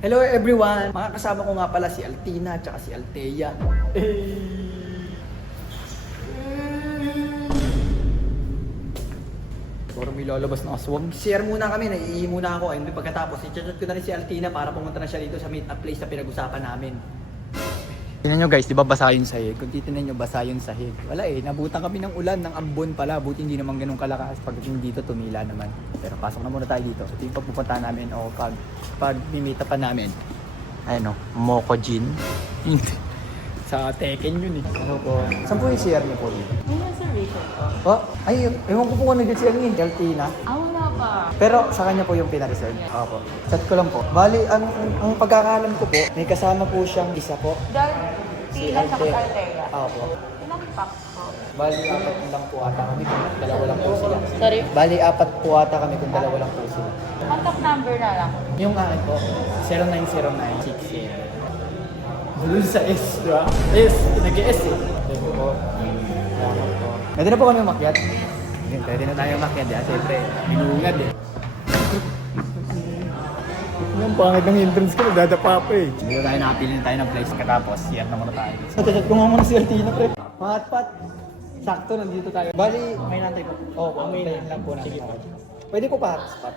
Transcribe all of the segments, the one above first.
Hello everyone! Mga kasama ko nga pala si Altina at si Althea. Parang may lalabas na aswang. Share muna kami, naiihi muna ako. Ayun, pagkatapos, i-chat ko na rin si Altina para pumunta na siya dito sa meet up place na pinag-usapan namin. Tingnan nyo guys, di ba basa yung sahig? Kung titignan nyo, basa yung sahig. Wala nabutan kami ng ulan, ng ambon pala. Buti hindi naman ganun kalakas. Pagdating dito, tumila naman. Pero pasok na muna tayo dito. Ito yung pagpupunta namin o pag mimita pa namin. Ayun o, Moco Gin. Sa Tekken yun eh. Ano po? Saan po yung CR niyo po dito? Wala sa Rachel ko. Oh, ay, ewan ko po kung nag-CR niya, Altina. Wala pa. Pero sa kanya po yung pina-reserve. Opo. Chat ko lang po. Bali, ang pagkakalam ko po, may kasama po siyang isa po. Tila sa Althea. Opo. Ilang pack po? Bali, apat lang po ata kami kung dalawa lang po sila. Sorry? Bali, apat po ata kami kung dalawa lang po sila. Contact number na lang. Yung akin po, 090960. Hulun sa S, di ba? S, nag-S eh. Thank you po. Salamat po. Pwede na po kami umakyat? Pwede na tayo umakyat eh. Siyempre, binungad eh. Yung pangit ng entrance ko, nagdadapa pa eh. Dito tayo nakapili na tayo ng place katapos, siya na muna tayo. Chat ko nga muna si Altina, pre. Pat. Sakto, nandito tayo. Bali, may nantay po. Oo, may lang po natin. Pwede po pa hotspot.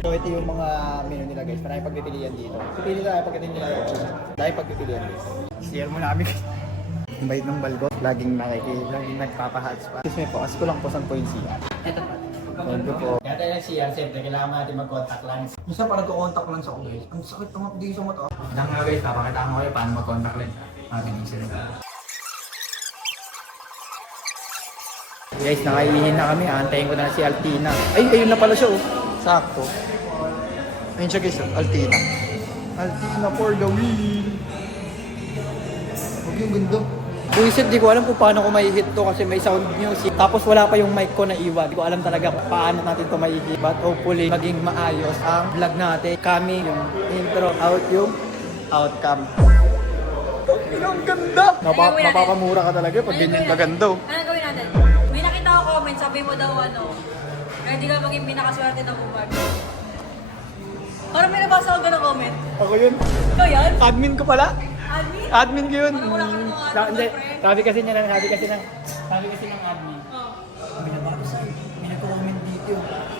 So ito yung mga menu nila guys, marami pagpipilian dito. Pipili tayo pagdating nila yung dahil pagpipilian guys. Share mo namin guys. Ang bait ng balgo, laging nagpapa-hotspot. Excuse me po, ask ko lang po saan po yung CR. Ito pa. Thank you po. Kaya tayo ng CR, siyempre kailangan natin mag-contact lang. Minsan parang nagko-contact lang sa ako guys. Ang sakit ng update sa mata. Lang nga guys, papakita ko kayo paano mag-contact lang. Mabilis sila. Guys, nakaihin na kami. Antayin ko na si Altina. Ay, ayun na pala siya oh. Sakto. Ayun siya guys, Altina. Altina for the win. Huwag yung ganda. Buisit, di ko alam kung paano ko mai-hit to kasi may sound music. Tapos wala pa yung mic ko na iwan. Di ko alam talaga paano natin to mai-hit. But hopefully, maging maayos ang vlog natin. Kami yung intro, out yung outcome. Ang ganda! Mapapamura ka talaga pag ganyan kaganda. Ano gawin natin? May nakita ko comment, sabi mo daw ready ka maging pinakaswerte na bumag. Parang may nabasa ako na comment. Ako yun. Ikaw yan? Admin ko pala. Admin? Admin ko yun. Parang wala ka namang admin, Hindi, friend. sabi kasi ng admin. Oh. Sabi niya, bago sa'yo, may nag-comment dito.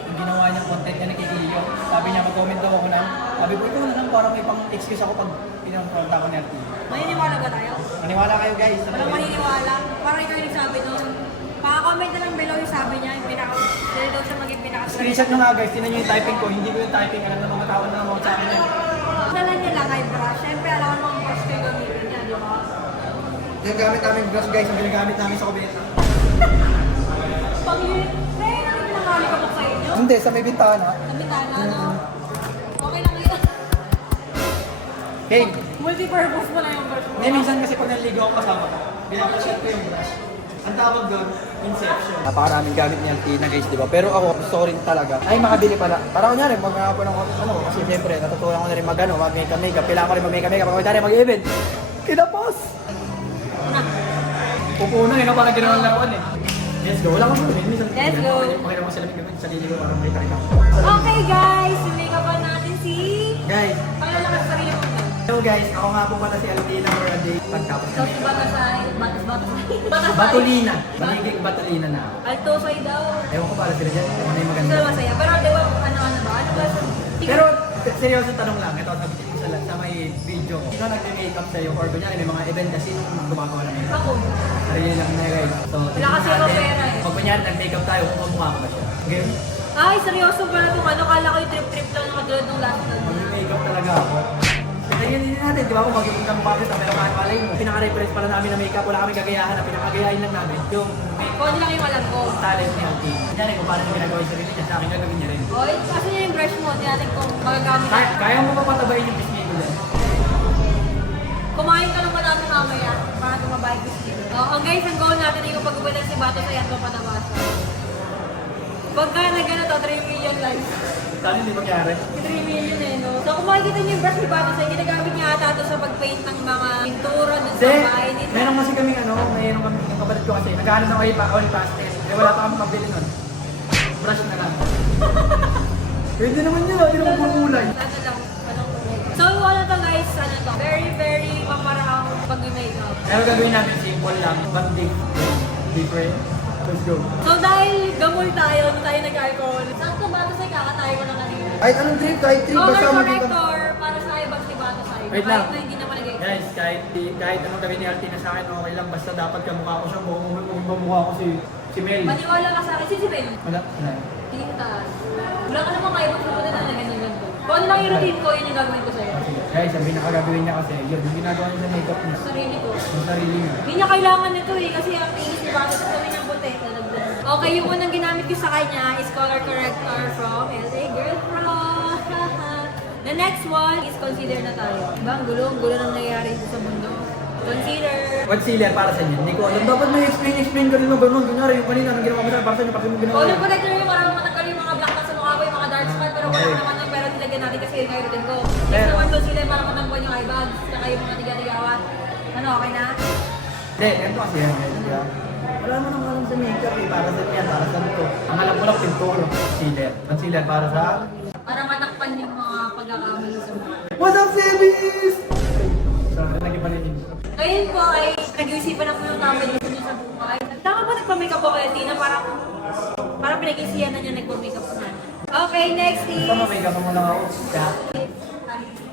Yung ginawa niyang content niya nakikiyo. Sabi niya, mag-comment daw ako lang. Sabi ko, ito na lang para may pang-excuse ako pag pinang-contact ko ni RT. Maniniwala ba tayo? Maniwala kayo guys. Walang maniniwala. Parang ikaw yung nagsabi nun. Paka-comment na lang below yung sabi niya, yung dahil daw siya maging pinakaswerte. Screenshot nyo nga guys, tinan nyo yung typing ko. Hindi ko yung typing, alam na mga tao na naman sa akin yan. Dalan niya lang kay brush. Siyempre, alam mo mga brush kayo gamitin niya, di ba? Yung gamit namin brush guys, ang ginagamit namin sa kubeta. Pag yun, kaya namin pinangali ka sa inyo. Hindi, sa may bintana. Nabitana, no? Okay lang yun. Hey, Multi-purpose mo na yung brush mo. hindi, minsan kasi pag naligo ako kasama ko, binabrushot ko yung brush. Ang tawag doon, inception. Napakaraming gamit ni Altina guys, di ba? Pero ako, gusto ko rin talaga. Ay, makabili pala. Para ko nyari, mag-aapon ako, kasi siyempre, natutunan ko na rin mag-makeup. Kailangan ko rin mag-makeup. Pag kunyari, mag-event. Kinapos! Pupuno yun, parang ginawa ng laruan eh. Let's go. Wala kang sabihin. Let's go. Pakita mo sa lamig naman, sa sarili ko, parang kita rin ako. Okay guys, yung makeup natin si... Guys, Pakilala ka sa sarili mo. hello guys, ako nga po pala si Altina for a day. Pagtapos So, si Batasay, Batasay. Batulina. Magiging Batulina na ako. Altosay daw. Ewan ko para sila dyan, kung ano yung Gusto maganda. na masaya. Pero di ba, ano ba? Ano ba? Pero, seryoso tanong lang, ito sabihin ko sa may video ko. Sino nag-makeup sa'yo or kunyari may mga event na sino gumagawa ng makeup? Ako. Sarili lang na guys. So, Wala kasi ako pera eh. Pag kunyari nag-makeup tayo, kung mukha ko ba siya? Okay? Ay, seryoso pala itong ano. Kala ko yung trip-trip lang nakatulad ng last na. Mag-makeup talaga ako. Kasi yun din natin, di ba? Kung mag-ibig ng bakit ang meron malay mo. Pinaka-reference pala namin na makeup, wala kami gagayahan na pinakagayahin lang namin. Yung Kung ano lang yung alam ko. talent ni Altin. Kunyari kung paano niya ginagawa yung sarili niya, sa akin gagawin niya rin. Oy, kasi niya yung brush mo. Tinatin kung magagamit Kaya mo pa patabayin yung pisngi ko dyan? Kumain ka naman natin mamaya para tumabay ko skin. Oo guys, ang goal natin ay yung pag-uwilan si Bato sa Yatlo Panabasa. Pagka na gano'n to, 3 million likes. Saan hindi mangyari? 3 million eh, no? So kung makikita niyo yung brush ni Bato sa ginagamit niya ata ito sa pag-paint ng mga pintura dun sa bahay nila. Meron kasi kaming mayroon kami yung kapatid ko kasi naghahanap ng oil pastel. Eh wala pa kami mabili nun. Brush na lang. Pwede naman yun, hindi naman kulay. Ano lang, ano pag may makeup. Pero gagawin natin simple lang, but different. Let's go. So dahil gamol tayo, hindi tayo nag-alcohol. Sakto ba ito sa kakatayo ko na kanina? Kahit anong trip, kahit trip, Color basta makita. corrector para sa eyebags ni Bato sa'yo. Wait lang. Kahit na hindi naman nag-exist. Guys, kahit anong gawin ni Altina sa akin, okay lang. Basta dapat kamukha ko siya, mukha ko si Mel. Maniwala ka sa akin. Si Mel. Wala. Tingin taas. Wala ka namang kaya magpupunta na ganyan-ganyan. Kung ano lang yung routine ko, yun yung gagawin ko sa'yo. Guys, ang pinakagagawin niya kasi, yun, yung ginagawa niya sa makeup niya. Sarili ko. Yung sarili niya. Hindi niya kailangan nito eh, kasi ang tingin ni Bato sa kami ng puti. Okay, yung unang ginamit ko sa kanya is color corrector from LA Girl Pro. The next one is concealer na tayo. Diba? Ang gulo nang nangyayari dito sa mundo. Concealer. Concealer para sa inyo. Hindi ko alam. Dapat may explain ka rin ng gano'n. Kunyari, yung kanina, anong ginawa mo sa para sa inyo, para sa inyo ginawa. Color corrector yung para matanggal yung mga black spots sa mukha ko, yung mga dark spot, pero wala ko naman yung pero nilagyan natin kasi yun kayo routine ko. Next naman concealer para matanggal yung eye bags, saka yung mga tiga-tigawan. Ano, okay na? Hindi, ganito kasi yan. Diba? Wala mo nang alam sa makeup eh. Para sa yan, para sa ito. Ang alam ko lang, pintura. Concealer. Concealer para sa... Para matakpan yung mga pagkakamali sa mukha. What's up, Sebis? Sorry, nag-ipanin. Ngayon po ay nag-iisipan na po yung namin dito niya sa buhay. Tama ba nagpa-makeup po kay Tina? Parang pinag-isiyan na niya nagpa-makeup na. Okay, next is... Ito, makeup mo lang ako. Kaya...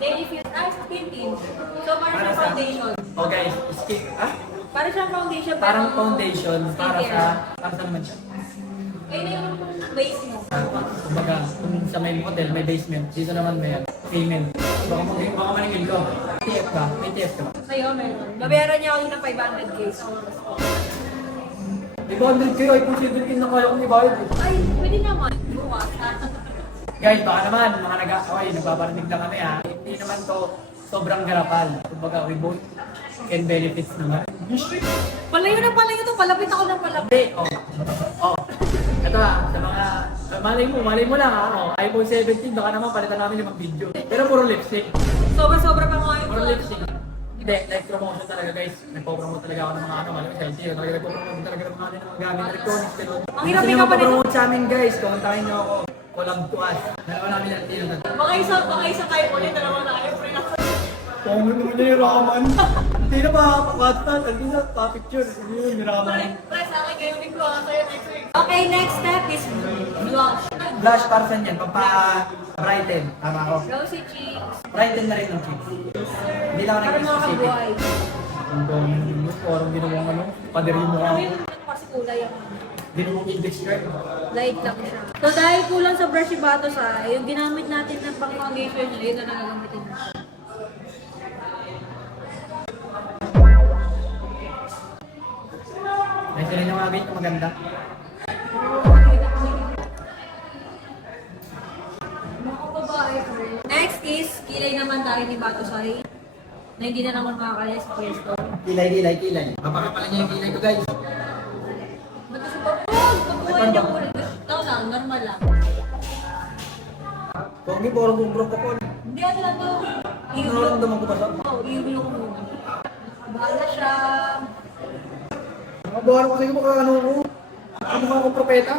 Daily Fuse Skin Tint. So, parang siyang foundation. Oh guys, skin... Ah? Parang siyang foundation. pero Parang foundation para sa... skincare. Para sa naman siya. Kaya na yung base mo. Kumbaga, kung sa may hotel, may basement. Dito naman may payment. Baka maningin ko. TF ba? May TF ka ba? Sa'yo, meron. Babayaran niya ako ng 500k sa oras ko. 500 kayo, ay kung 17 na kaya kong ibayad eh. Ay, pwede naman. Bukas. Guys, baka naman, mga nagpaparinig lang kami ha. Hindi naman to sobrang garapal. Kumbaga, we both can benefits naman. Palayo to. Palapit ako ng palapit. Hindi, oh. Ito ha, sa mga, malay mo lang ha. Oh, iPhone 17, baka naman palitan namin yung video. Pero puro lipstick. Sobra-sobra pa mga Puro lipstick. Hindi, like promotion talaga guys. Nagpo-promote talaga ako ng mga mga LTO. Talaga nagpo-promote talaga ng mga gamit electronics. Pero Ang hirap gusto ka nyo pa nito. promote sa amin guys. Kontakin nyo ako. Collab to us. Dalawa namin LTO. Baka isa kayo ulit. Dalawa na kayo. Free na. Kung ano naman yung raman. Hindi na ba pakatan? Hindi na pa-picture. Hindi yung raman. Pre, sa akin kayo linggo. Sa'yo next week. Okay, next step is blush. Blush para saan yan? Pampa-brighten. Tama ako. Rosy cheeks. Brighten na rin ng cheeks. Hindi lang ako Para mga nag-specific. kabuhay. Ang dami yung parang ginawang ano. Pader yung mukha Ano ko. yun? Kasi kulay ang Ginawang index card. light lang siya. So dahil kulang sa brush si Bato sa yung ginamit natin ng pang foundation niya, yun na nagagamitin natin. Ay, sila yung mga ganito maganda. Mga babae, friend. Next is, kilay naman tayo ni Bato Sai. Na hindi na naman makakalaya sa pwesto. Kilay. Papakapalan niya yung kilay ko guys. Bato sa pagpag! Pagbuhay niya po rin. Ito lang, normal lang. Pogi, parang bumbrok ko po. Hindi, ano lang to. Nararamdaman ko ba sa? Oo, ihulog ko muna. Bahala siya. Nakabahan ko sa'yo mukha ano ko. Ano mukha akong propeta?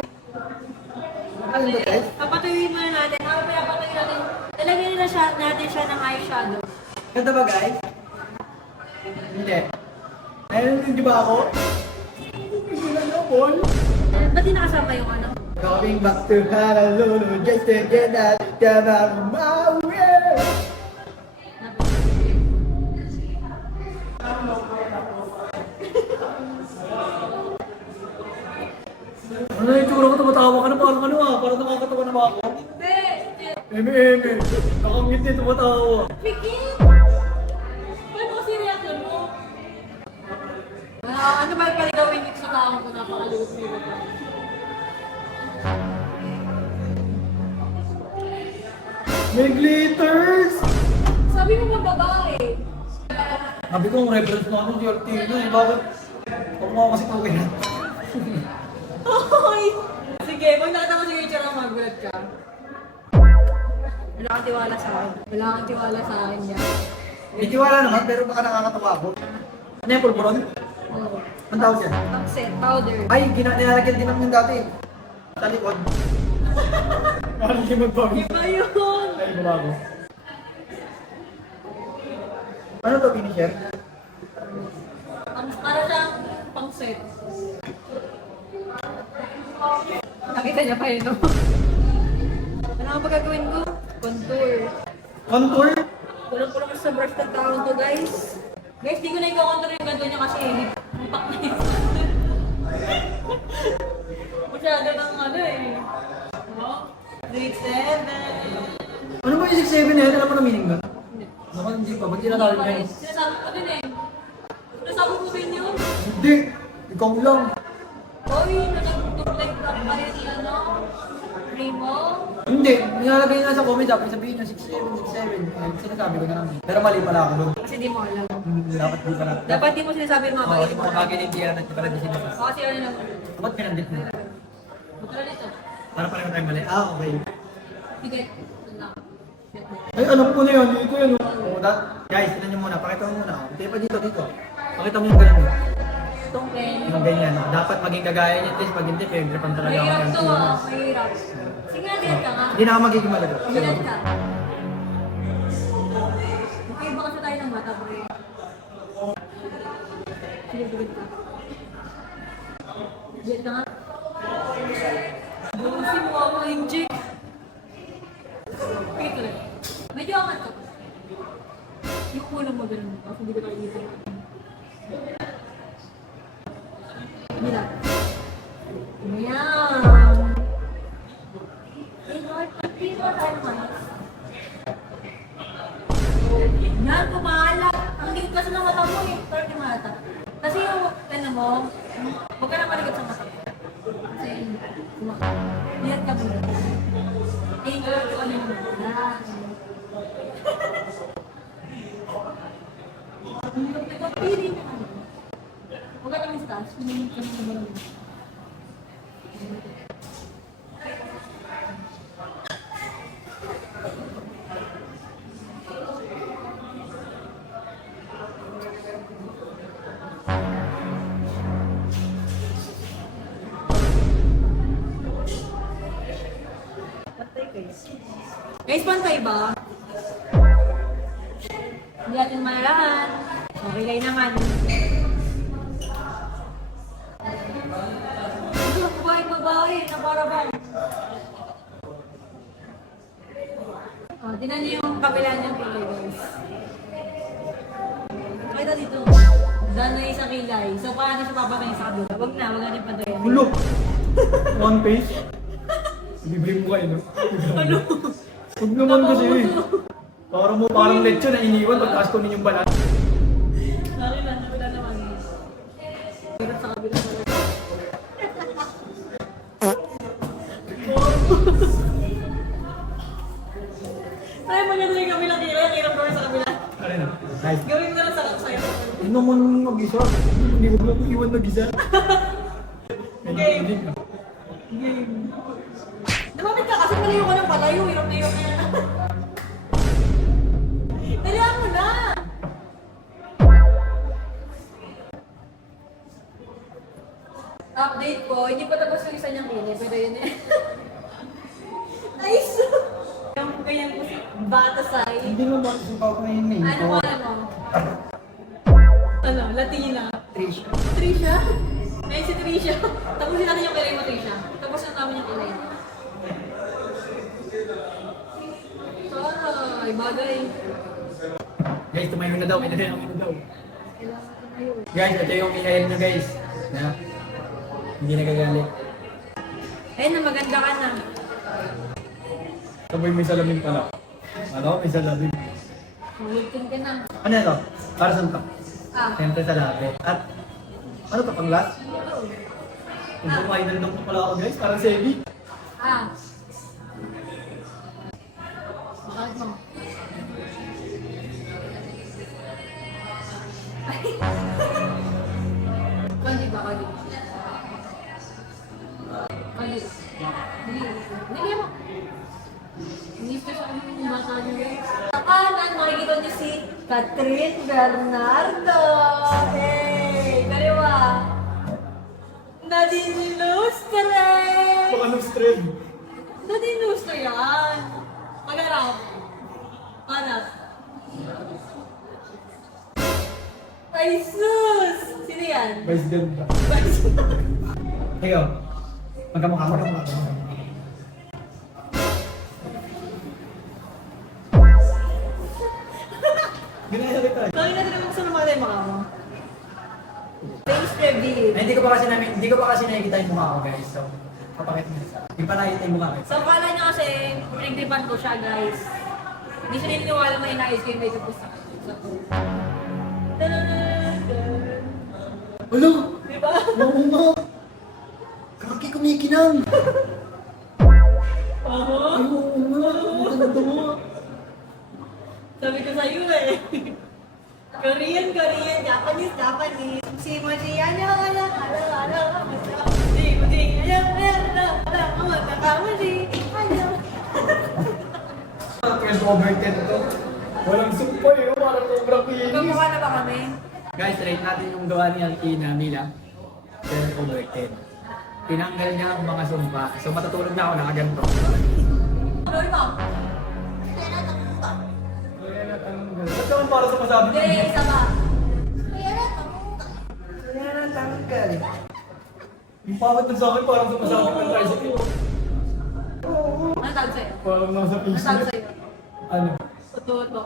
Ano ba guys? Papatuyuin muna natin. Habang pinapatuloy natin, talagyan nila natin siya ng eyeshadow. Ganda ba guys? Hindi. Ayun, di ba ako? Hindi na ako, Paul. Ba't di nakasama yung ano? Coming back to Honolulu just to get out of my way. Ano yung tsura ko? Tumatawa ka na parang ano ah. Parang nakakatawa na ba ako? Hindi! Eme. Nakangiti, tumatawa. Pikit! Paano kasi reaction mo? Ano ba yung paligawin dito sa taong ko napakalugot mo ito? May glitters! Sabi mo ba babae? Sabi ko, ang reference mo ano, si Ortino eh. Bakit? Huwag mo ako kasi tawin. Hoy! Sige, pag nakita mo si Rachel ang magulat ka. Wala kang tiwala sa akin. Wala kang tiwala sa akin yan. May tiwala naman, pero baka nakakatawa ako. Ano yung pulburon? Oo. Ang tawag yan? Accent, powder. Ay, nilalagyan din naman yung dati. Sa likod. Parang hindi magbago. Iba yun! Ay, babago. Ano to, finisher? Kita niya pa yun, no? Ano ang pagkagawin ko? Contour. Contour? Pulang-pulang sa brush ng taon to, guys. Guys, di ko na i-contour yung ganito niya kasi pak na yun. Masyado ng ano eh. Oh, grade 7. Ano ba yung 6-7 na yan? Alam mo na meaning ba? Naku, hindi pa. Ba't tinatawag niya yun? Sinasabi ko din eh. Sinasabi ko din yun. Hindi! Ikaw lang. Oy, nag-like up pa rin ano? Primo? Hindi. Nilalagay na sa comment dapat sabihin nyo 6-7, 6-7. Sinasabi ko na naman. Pero mali pala ako doon. Kasi di mo alam. Dapat di pala. Dapat di mo sinasabi yung mga Oo, bagay. yung mga bagay na hindi yan at di pala di sinasabi. Kasi ano lang. Ba't pinandit mo? Magkala nito. Para pareho tayo mali. Ah, okay. Sige. Ay, alam ko na yun. Hindi ko yun. Oh, guys, tignan nyo muna. Pakita mo muna. Hindi pa dito, dito. Pakita mo yung ganun. Itong pen. Yung ganyan. Dapat maging kagaya niya. Tess, pag hindi, pag-gripan talaga ako. Mahirap ng to tulo. ah. Mahirap. Sige nga, diyan ka nga. Hindi na ako magiging malagot. Diyan ka. Okay, baka sa tayo ng mata, bro. Sige, diyan ka. Diyan ka nga. Busi mo ako yung chick. Wait lang. Medyo angat ka. Yung kulang mo ganun. Kasi hindi ko tayo dito. Hindi lang. Ayan. Hindi mo tayo naman. Yan, kumalat. Ang liit kasi ng mata mo eh. Pero di mata. Kasi yung, ano mo, huwag ka na maligit sa mata. Kasi, lihat ka mo. Eh, ko ano yung mata. Pili na ano. Huwag ka namin stars. Pinamit ka sa mga guys, pantay ba? Hindi natin malalahan. Okay lang naman. Ito, babae, na para bang. Oh, tinan niyo yung kabila niyang kilay, guys. Pakita dito. Dahil na isang kilay. So, paano siya papatayin sa kabila? Wag natin pantayin. Hulog! One page? Libre mo kayo, no? Ano? Huwag naman kasi eh. Parang lechon na iniwan pagkakas ko ninyong balat. Sorry lang, wala naman. Hirap sa kabila talaga. Try mo nga yung kabilang kilay, ang hirap gawin sa kabila. Ano na? Nice. Gawin mo na lang sa sa'yo. Hindi naman mag-isa. Hindi mo lang iwan mag-isa. Game. Game. Lumapit ka kasi malayo ka ng palayo, hirap na hirap na yan. Dalihan mo na! Update po, hindi pa tapos yung isa niyang kinis, pero yun eh. Nice! Yung ganyan po si Batasay. Hindi mo ba sumpaw ko na yung name Ano ko? ko alam mo? Ano? Latina? Trish. Trisha? Ayun si Trisha. Tapusin natin yung kilay mo, Trisha. Tapos na namin yung kilay. Ay, bagay. Guys, tumayo na daw. May nagayang na daw. Kailangan ko na yun. Guys, ito yung ihayin nyo guys. Na, hindi nagagalit. Ayun na, maganda ka na. Sabay may salamin pala. Ano? May salamin. Hultin ka na. Ano ito? Para saan to? Ah. Siyempre sa labi. At, ano to pang last? Kung bumahay na lang pala ako guys, parang Sebi. Ah. Bakit mo? Ay. Kandi ba? Kandi. Kandi. Dili mo. Mister sa kanyang bata niyo guys. Sa kanan, makikita niyo si Catherine Bernardo. Hey! Kaliwa. Nadine Lustre! Baka nag-stream. Nadine Lustre yan. Pag-arap. Panat. Ay sus! Sino yan? Vice ganda. Ikaw, magkamukha mo. Ginaya kita. Bakit natin naman gusto na mga tayo mukha mo? Face reveal. Hindi ko pa kasi nakikita yung mukha ko, guys. So, papakit mo sa. Hindi pa nakikita yung mukha ko. So, akala niya kasi pinagtripan ko siya, guys. Hindi siya naniniwala may inayos ko yung medyo pusa. Wala! Diba? Oo nga! Kaki kumikinang! Oo. Ay, oo nga! Ang ganda mo! Sabi ko sa'yo eh. Korean, Japanese. Si Moji, ano, Si Moji, First overhead to. Walang supo eh, parang sobrang kinis. Kamukha na ba kami? Guys, rate natin yung gawa ni Alkina bilang 10 over 10. Tinanggal niya ang mga sumpa. So matutulog na ako nakaganto. Ano mo? Ba't naman para sa masabi? Hindi, isa pa. Kaya natanggal. Yung pawat na sa akin parang sa masabi ng tricycle. Ano tawag sa'yo? Parang nasa Ano tawag sa'yo? Ano? Tuto.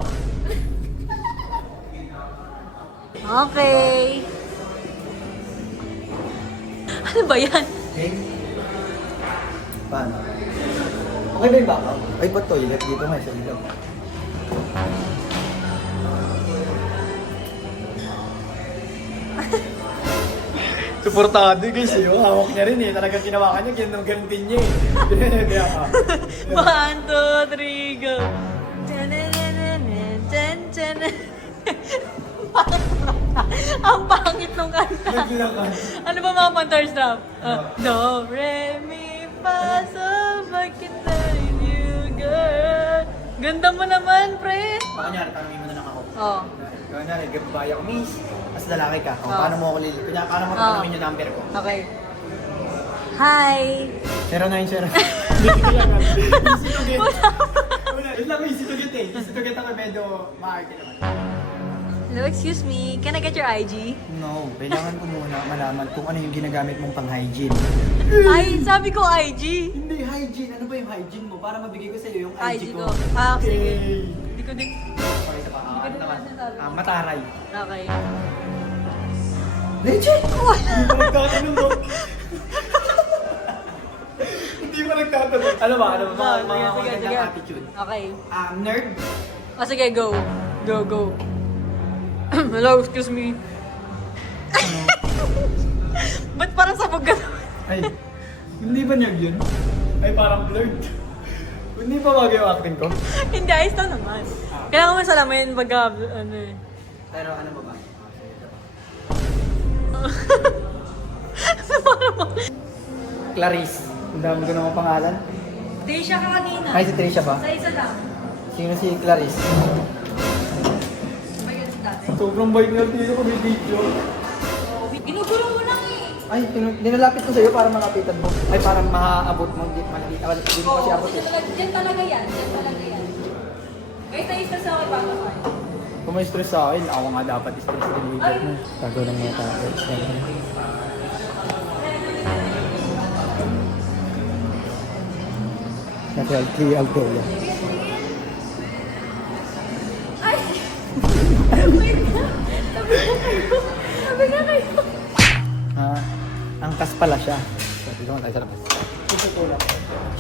Okay. Ano ba yan? Okay? Paano? Okay ba yung backup? Ay, ba't toilet dito nga sa ilaw? Suportado guys eh. Hawak niya rin eh. Talagang ginawa niya. Ganun din niya eh. Kaya ka. 1, 2, 3, go! Ang pangit nung kanta. Nagbilang Ano ba mga pantars rap? Do, re, mi, fa, sol, bakit tayo you, girl? Ganda mo naman, pre! Kanyari, tanongin mo na lang ako. Oh. Kanyari, gabay ako, miss. As lalaki ka. Kung Oh. paano mo ako lili. Kanya, paano mo tanongin yung number ko? Okay. Hi! 090. Easy to get. Wala, yun lang easy to get eh. Easy to get ako medyo maarte naman. Hello, excuse me. Can I get your IG? No, kailangan ko muna malaman kung ano yung ginagamit mong pang-hygiene. Ay, sabi ko IG. Hindi, hygiene. Ano ba yung hygiene mo? Para mabigay ko sa'yo yung IG IG ko. ko. Ah, sige. Okay. Hindi ko din. Okay, isa pa. Ano naman? Mataray. Okay. Legit! Hindi pa nagtatanong mo. Hindi pa nagtatanong. Ano ba? Ano ba? Mga magandang attitude. Okay. Nerd? Ah, sige, go. Go. Hello, excuse me. Ba't parang sabog ka naman? Ay, hindi ba nerd yun? Ay, parang blurred. Hindi pa bagay yung acting ko. Hindi, ayos lang naman. Kailangan mo salamin pag ano eh. Pero ano ba ba? Clarice. Ang dami ko naman pangalan. Trisha ka kanina. Ay, si Trisha ba? Sa isa lang. Sino si Clarice? Ba yun si dati? Sobrang bait nga dito ko may video. Ginugulo mo lang eh. Ay, dinalapit ko sa'yo para malapitan mo. Ay, parang maaabot mo. Hindi mo kasi abot eh. Diyan talaga yan. Guys, na-stress ako kay Papa Kai. Kung may stress sa akin, ako nga dapat stress din with that mo. Tago lang mga tao. Nasa Alcoya. Ay! Wait na! Sabi na kayo. Angkas pala siya. Sabi ko tayo sa labas.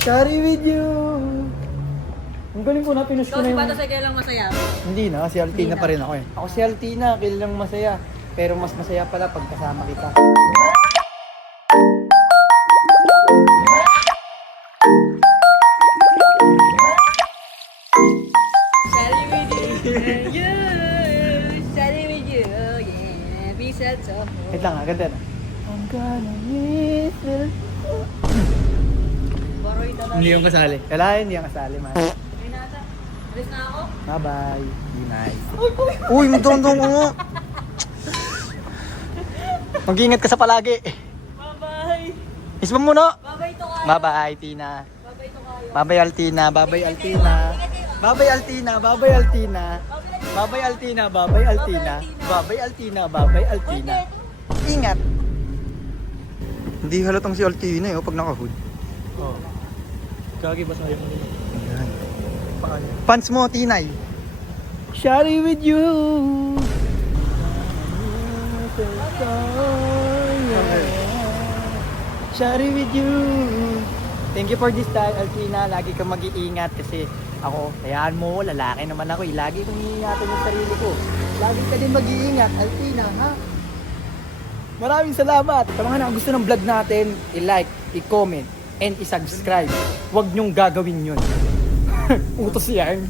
Shari with you! Ang galing po na, pinush ko Ikaw na si yung... Pato sa lang masaya. Hindi na, si Altina pa rin ako eh. Ako si Altina, kilalang masaya. Pero mas masaya pala pag kasama kita. Shari with you. Shari with you. Yeah. Be sad so. Wait lang, ganda na. I'm gonna miss you. Boroy na lang. Hindi yung kasali. Kala, hindi yung kasali, man. Ay nata. Alis na ako. Bye-bye. Be nice. Uy, magdondong mo. Mag-ingat ka sa palagi. Bye-bye. Isma mo na. Bye-bye to kayo. Bye-bye, Tina. Bye-bye to kayo. Bye-bye, Altina. Bye-bye, Altina. Bye-bye, Altina. Bye-bye, Altina. Bye-bye, Altina. Bye-bye, Altina. Bye-bye, Altina. Bye-bye, Altina. Ingat. Hindi halatang si Altina eh, pag naka-hood. Oh. Kagi ba sa'yo? Ayan. Paano? Pants mo, Tinay. Shari with you. Shari with you. Thank you for this time, Altina. Lagi kang mag-iingat kasi ako, hayaan mo, lalaki naman ako. Lagi kong iingatan yung sarili ko. Lagi ka din mag-iingat, Altina, ha? Maraming salamat. Sa mga gusto ng vlog natin, i-like, i-comment, and i-subscribe. Huwag nyong gagawin yun. Utos yan.